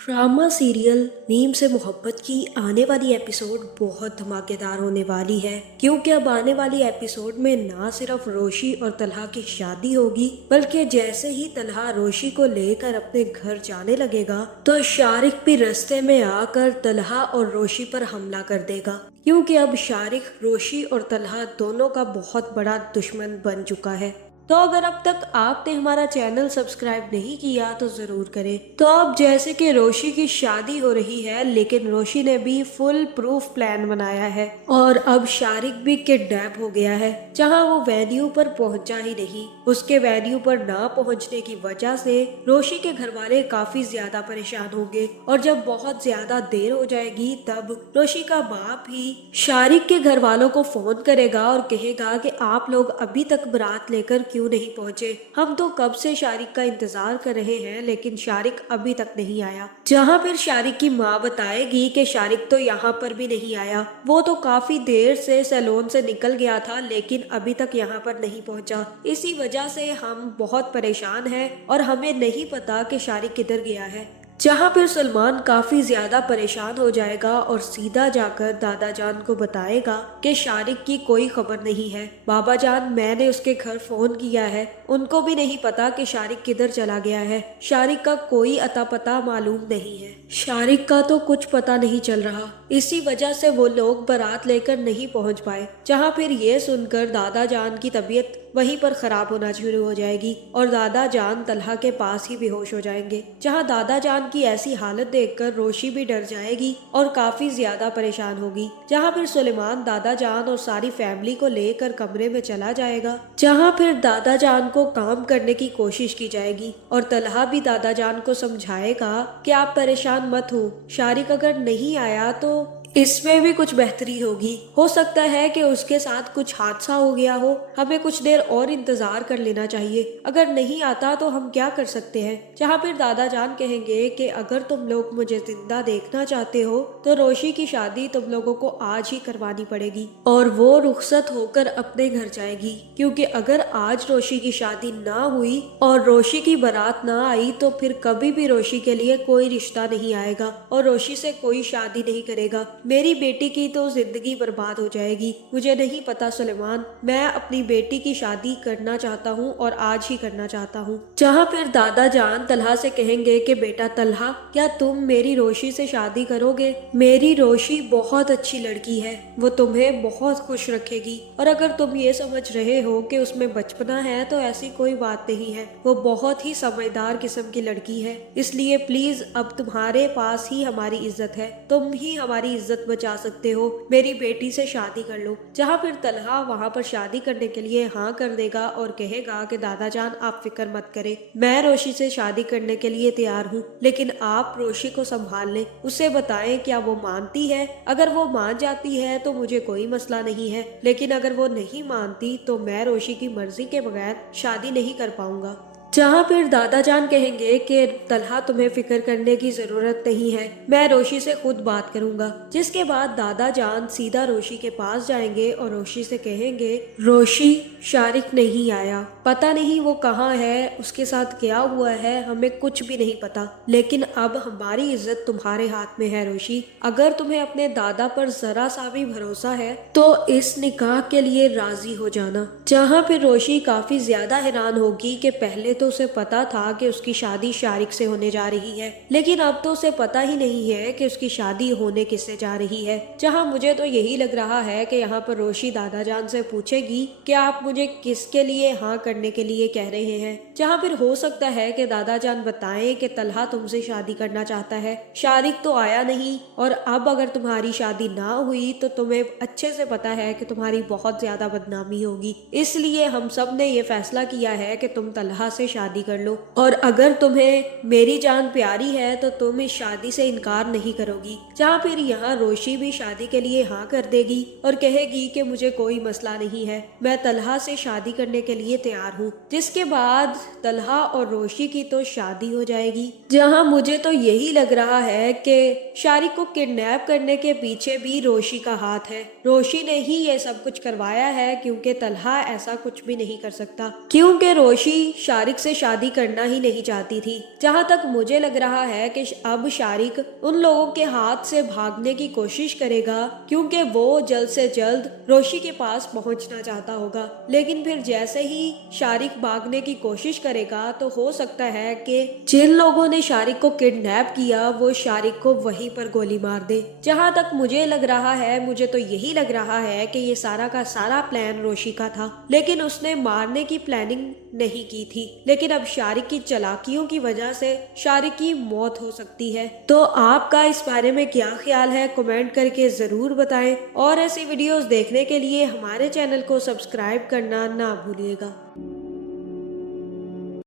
Drama serial meme से मोहब्बत की आने वाली एपिसोड बहुत धमाकेदार होने वाली है, क्योंकि अब आने वाली एपिसोड में ना सिर्फ रोशी और तलहा की शादी होगी, बल्कि जैसे ही तलहा रोशी को लेकर अपने घर जाने लगेगा तो शारिक भी रास्ते में आकर तलहा और रोशी पर हमला कर देगा। क्योंकि अब शारिक रोशी और तलहा दोनों का बहुत बड़ा दुश्मन बन चुका है। तो अगर अब तक आपने हमारा चैनल सब्सक्राइब नहीं किया तो जरूर करें। तो अब जैसे कि रोशी की शादी हो रही है, लेकिन रोशी ने भी फुल प्रूफ प्लान बनाया है और अब शारिक भी किडनैप हो गया है, जहां वो वेन्यू पर पहुंचा ही नहीं। उसके वेन्यू पर ना पहुंचने की वजह से रोशी के घर वाले काफी ज्यादा परेशान होंगे और जब बहुत ज्यादा देर हो जाएगी तब रोशी का बाप ही शारिक के घर वालों को फोन करेगा और कहेगा कि आप लोग अभी तक बारात लेकर क्यों नहीं पहुंचे। हम तो कब से शारिक का इंतजार कर रहे हैं, लेकिन शारिक अभी तक नहीं आया। जहां फिर शारिक की माँ बताएगी कि शारिक तो यहाँ पर भी नहीं आया, वो तो काफी देर से सैलून से निकल गया था लेकिन अभी तक यहाँ पर नहीं पहुंचा। इसी वजह से हम बहुत परेशान हैं और हमें नहीं पता कि शारिक किधर गया है। जहाँ फिर सलमान काफी ज्यादा परेशान हो जाएगा और सीधा जाकर दादा जान को बताएगा कि शारिक की कोई खबर नहीं है। बाबा जान, मैंने उसके घर फोन किया है, उनको भी नहीं पता कि शारिक किधर चला गया है। शारिक का कोई अता पता मालूम नहीं है। शारिक का तो कुछ पता नहीं चल रहा, इसी वजह से वो लोग बारात लेकर नहीं पहुंच पाए। जहाँ फिर ये सुनकर दादा जान की तबीयत वहीं पर खराब होना शुरू हो जाएगी और दादा जान तलहा के पास ही बेहोश हो जाएंगे। जहां दादा जान की ऐसी हालत देखकर रोशी भी डर जाएगी और काफी ज्यादा परेशान होगी। जहां फिर सुलेमान दादा जान और सारी फैमिली को लेकर कमरे में चला जाएगा, जहां फिर दादा जान को काम करने की कोशिश की जाएगी और तलहा भी दादा जान को समझाएगा कि आप परेशान मत हो, शारिक अगर नहीं आया तो इसमें भी कुछ बेहतरी होगी। हो सकता है कि उसके साथ कुछ हादसा हो गया हो, हमें कुछ देर और इंतजार कर लेना चाहिए। अगर नहीं आता तो हम क्या कर सकते हैं। जहाँ फिर दादा जान कहेंगे कि अगर तुम लोग मुझे जिंदा देखना चाहते हो तो रोशी की शादी तुम लोगों को आज ही करवानी पड़ेगी और वो रुखसत होकर अपने घर जाएगी, क्योंकि अगर आज रोशी की शादी ना हुई और रोशी की बारात ना आई तो फिर कभी भी रोशी के लिए कोई रिश्ता नहीं आएगा और रोशी से कोई शादी नहीं करेगा। मेरी बेटी की तो जिंदगी बर्बाद हो जाएगी। मुझे नहीं पता सुलेमान, मैं अपनी बेटी की शादी करना चाहता हूँ और आज ही करना चाहता हूँ। जहाँ फिर दादा जान तलहा से कहेंगे कि बेटा तलहा, क्या तुम मेरी रोशी से शादी करोगे? मेरी रोशी बहुत अच्छी लड़की है, वो तुम्हें बहुत खुश रखेगी और अगर तुम ये समझ रहे हो कि उसमें बचपना है तो ऐसी कोई बात नहीं है। वो बहुत ही समझदार किस्म की लड़की है, इसलिए प्लीज अब तुम्हारे पास ही हमारी इज्जत है, तुम ही हमारी इज्जत बचा सकते हो, मेरी बेटी से शादी कर लो। जहाँ फिर तलहा वहाँ पर शादी करने के लिए हाँ कर देगा और कहेगा कि दादा जान आप फिक्र मत करें, मैं रोशी से शादी करने के लिए तैयार हूँ, लेकिन आप रोशी को संभाल लें, उसे बताएं क्या वो मानती है। अगर वो मान जाती है तो मुझे कोई मसला नहीं है, लेकिन अगर वो नहीं मानती तो मैं रोशी की मर्जी के बगैर शादी नहीं कर पाऊंगा। जहाँ फिर दादा जान कहेंगे कि तलहा तुम्हें फिक्र करने की जरूरत नहीं है, मैं रोशी से खुद बात करूंगा। जिसके बाद दादा जान सीधा रोशी के पास जाएंगे और रोशी से कहेंगे, रोशी, शारिक नहीं आया, पता नहीं वो कहाँ है, उसके साथ क्या हुआ है, हमें कुछ भी नहीं पता, लेकिन अब हमारी इज्जत तुम्हारे हाथ में है रोशी। अगर तुम्हें अपने दादा पर जरा सा भी भरोसा है तो इस निकाह के लिए राजी हो जाना। जहाँ फिर रोशी काफी ज्यादा हैरान होगी कि पहले तो उसे पता था कि उसकी शादी शारिक से होने जा रही है, लेकिन अब तो उसे पता ही नहीं है कि उसकी शादी होने किससे जा रही है। जहाँ मुझे तो यही लग रहा है कि यहाँ पर रोशी दादा जान से पूछेगी कि आप मुझे किसके लिए हाँ करने के लिए कह रहे हैं। जहाँ फिर हो सकता है कि दादा जान बताएं कि तलहा तुमसे शादी करना चाहता है, शारिक तो आया नहीं और अब अगर तुम्हारी शादी ना हुई तो तुम्हें अच्छे से पता है कि तुम्हारी बहुत ज्यादा बदनामी होगी, इसलिए हम सब ने ये फैसला किया है कि तुम तलहा से शादी कर लो और अगर तुम्हें मेरी जान प्यारी है तो तुम इस शादी से इनकार नहीं करोगी। जहाँ फिर यहाँ रोशी भी शादी के लिए हाँ कर देगी और कहेगी कि मुझे कोई मसला नहीं है, मैं तलहा से शादी करने के लिए तैयार हूँ। जिसके बाद तलहा और रोशी की तो शादी हो जाएगी। जहाँ मुझे तो यही लग रहा है कि शारिक को किडनैप करने के पीछे भी रोशी का हाथ है, रोशी ने ही ये सब कुछ करवाया है, क्योंकि तलहा ऐसा कुछ भी नहीं कर सकता, क्योंकि रोशी शारिक से शादी करना ही नहीं चाहती थी। जहाँ तक मुझे लग रहा है कि अब शारिक उन लोगों के हाथ से भागने की कोशिश करेगा, क्योंकि वो जल्द से जल्द रोशी के पास पहुंचना चाहता होगा। लेकिन फिर जैसे ही शारिक भागने की कोशिश करेगा तो हो सकता है कि जिन लोगों ने शारिक को किडनैप किया वो शारिक को वहीं पर गोली मार दे। जहाँ तक मुझे लग रहा है, मुझे तो यही लग रहा है कि ये सारा का सारा प्लान रोशी का था, लेकिन उसने मारने की प्लानिंग नहीं की थी। लेकिन अब शारिक की चालाकियों की वजह से शारिक की मौत हो सकती है। तो आपका इस बारे में क्या ख्याल है, कमेंट करके जरूर बताएं और ऐसी वीडियोस देखने के लिए हमारे चैनल को सब्सक्राइब करना ना भूलिएगा।